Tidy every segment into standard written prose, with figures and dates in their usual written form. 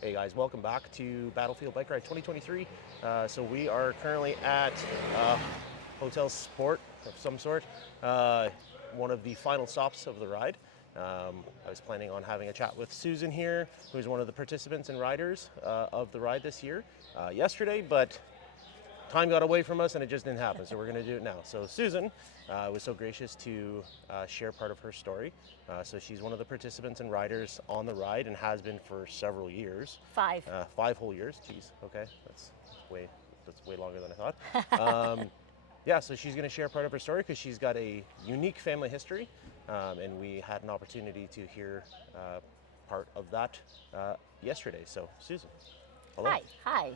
Hey guys, welcome back to Battlefield Bike Ride 2023. So we are currently at Hotel Sport of some sort, one of the final stops of the ride. I was planning on having a chat with Susan here, who's one of the participants and riders of the ride this year, yesterday, but time got away from us and it just didn't happen, so we're going to do it now. So Susan was so gracious to share part of her story. So she's one of the participants and riders on the ride and has been for several years. 5. 5 whole years. Jeez. Okay, that's way longer than I thought. Yeah, so she's going to share part of her story because she's got a unique family history, and we had an opportunity to hear part of that yesterday. So Susan, hello. Hi.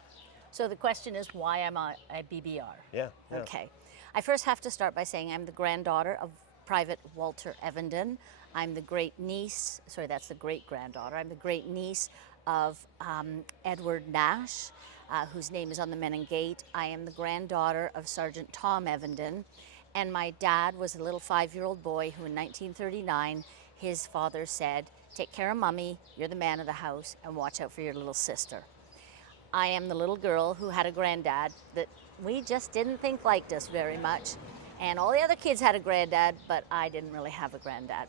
So the question is why am I a BBR? Yeah. Okay. I first have to start by saying I'm the granddaughter of Private Walter Evenden. I'm the great niece, sorry, that's the great granddaughter. I'm the great niece of Edward Nash, whose name is on the Menin Gate. I am the granddaughter of Sergeant Tom Evenden. And my dad was a little 5-year-old boy who in 1939, his father said, take care of mommy, you're the man of the house, and watch out for your little sister. I am the little girl who had a granddad that we just didn't think liked us very much. And all the other kids had a granddad, but I didn't really have a granddad.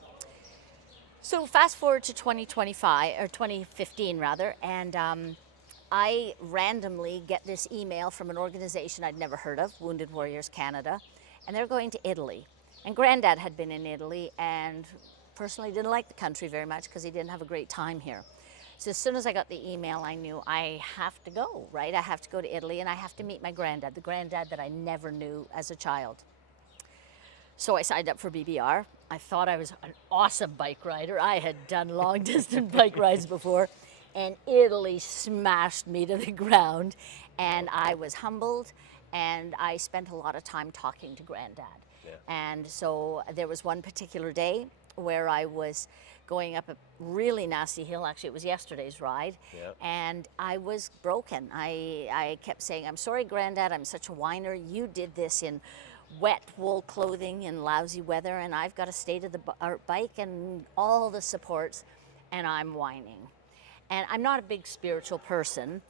So fast forward to 2025, or 2015 rather, and I randomly get this email from an organization I'd never heard of, Wounded Warriors Canada, and they're going to Italy. And Granddad had been in Italy and personally didn't like the country very much because he didn't have a great time here. So as soon as I got the email, I knew I have to go, right? I have to go to Italy and I have to meet my granddad, the granddad that I never knew as a child. So I signed up for BBR. I thought I was an awesome bike rider. I had done long distance bike rides before, and Italy smashed me to the ground. And I was humbled, and I spent a lot of time talking to Granddad. Yeah. And so there was one particular day where I was going up a really nasty hill. Actually, it was yesterday's ride. Yep. And I was broken. I kept saying, I'm sorry, Granddad, I'm such a whiner. You did this in wet wool clothing in lousy weather, and I've got to stay to the bike and all the supports, and I'm whining. And I'm not a big spiritual person,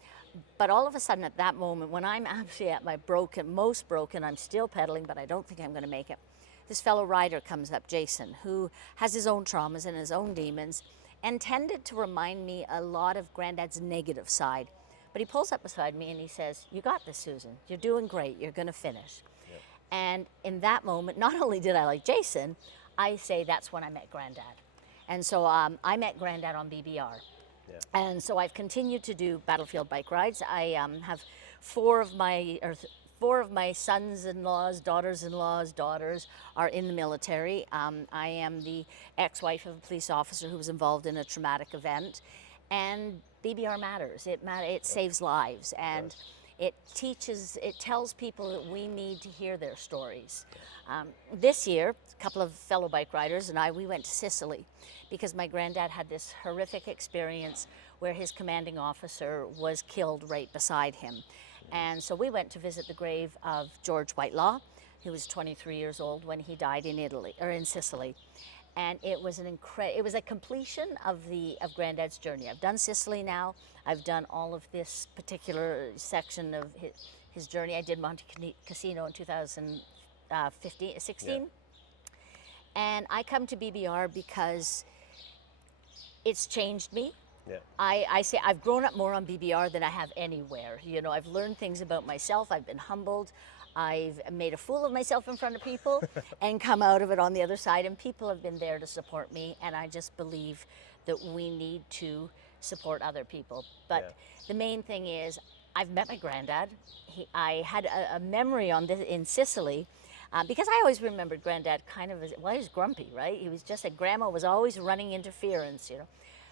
but all of a sudden at that moment, when I'm actually at my most broken, I'm still pedaling, but I don't think I'm going to make it. This fellow rider comes up, Jason, who has his own traumas and his own demons, and tended to remind me a lot of Granddad's negative side. But he pulls up beside me and he says, you got this, Susan. You're doing great. You're going to finish. Yep. And in that moment, not only did I like Jason, I say that's when I met Granddad. And so I met Granddad on BBR. Yeah. And so I've continued to do battlefield bike rides. I have four of my sons-in-laws, daughters-in-laws, daughters are in the military. I am the ex-wife of a police officer who was involved in a traumatic event. And BBR matters. It saves lives. And it tells people that we need to hear their stories. This year, a couple of fellow bike riders and we went to Sicily because my granddad had this horrific experience where his commanding officer was killed right beside him. And so we went to visit the grave of George Whitelaw, who was 23 years old when he died in Sicily. And it was it was a completion of Granddad's journey. I've done Sicily now. I've done all of this particular section of his journey. I did Monte Cassino in 2016. Yeah. And I come to BBR because it's changed me. Yeah. I say I've grown up more on BBR than I have anywhere. You know, I've learned things about myself. I've been humbled. I've made a fool of myself in front of people and come out of it on the other side. And people have been there to support me. And I just believe that we need to support other people. But the main thing is I've met my granddad. I had a memory on this in Sicily. Because I always remembered Granddad kind of he was grumpy, right? He was just Grandma was always running interference, you know.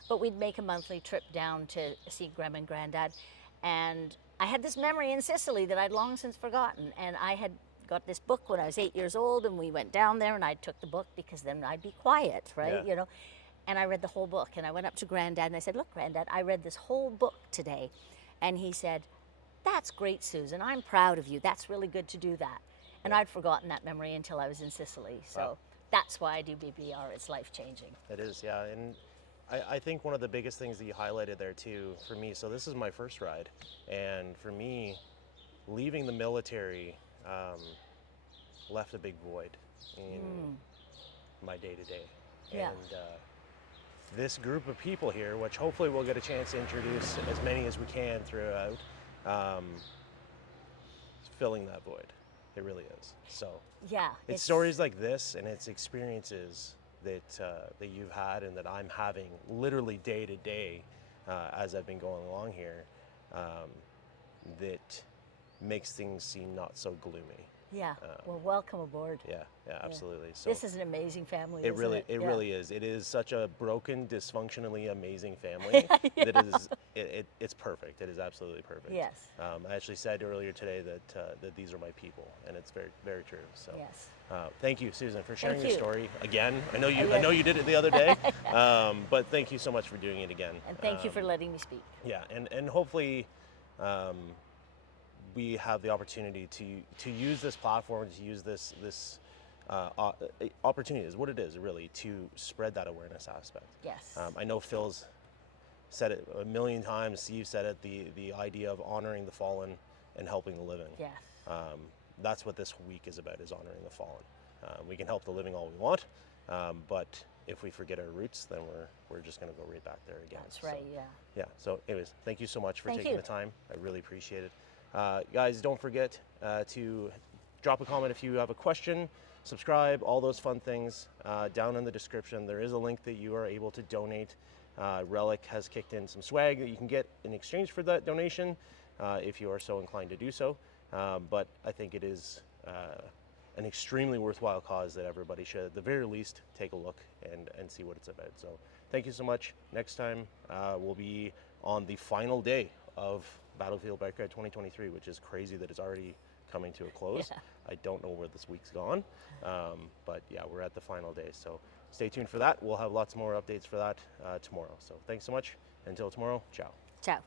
But we'd make a monthly trip down to see Grandma and Granddad. And I had this memory in Sicily that I'd long since forgotten. And I had got this book when I was 8 years old, and we went down there and I took the book because then I'd be quiet, right? Yeah. You know. And I read the whole book, and I went up to Granddad and I said, look, Granddad, I read this whole book today. And he said, that's great, Susan. I'm proud of you. That's really good to do that. And I'd forgotten that memory until I was in Sicily. So that's why I do BBR. It's life-changing. It is, yeah. And I think one of the biggest things that you highlighted there too, for me, so this is my first ride, and for me, leaving the military left a big void in my day-to-day. Yeah. And this group of people here, which hopefully we'll get a chance to introduce as many as we can throughout, is filling that void. It really is. So Yeah. it's stories like this, and it's experiences that that you've had and that I'm having literally day to day as I've been going along here, that makes things seem not so gloomy. Yeah. Well, welcome aboard. Yeah, absolutely. So This is an amazing family. it isn't it Yeah. really is. It is such a broken, dysfunctionally amazing family that it's perfect. It is absolutely perfect. Yes. I actually said earlier today that these are my people, and it's very very true. So Yes. thank you, Susan, for sharing Thank your you. story again. I know you did it the other day, but thank you so much for doing it again. And thank you for letting me speak. Yeah, and hopefully. We have the opportunity to use this platform, to use this opportunity is what it is really, to spread that awareness aspect. Yes. I know Phil's said it a million times. Steve said it. The idea of honoring the fallen and helping the living. Yes. That's what this week is about: is honoring the fallen. We can help the living all we want, but if we forget our roots, then we're just going to go right back there again. That's right. So, Yeah. yeah. So, anyways, thank you so much for Thank taking you. the time. I really appreciate it. Guys, don't forget to drop a comment if you have a question, subscribe, all those fun things. Down in the description, there is a link that you are able to donate. Relic has kicked in some swag that you can get in exchange for that donation if you are so inclined to do so. But I think it is an extremely worthwhile cause that everybody should, at the very least, take a look and see what it's about. So thank you so much. Next time we'll be on the final day of Battlefield Bike Ride 2023, which is crazy that it's already coming to a close. Yeah. I don't know where this week's gone, but yeah, we're at the final day. So stay tuned for that. We'll have lots more updates for that tomorrow. So thanks so much. Until tomorrow, ciao. Ciao.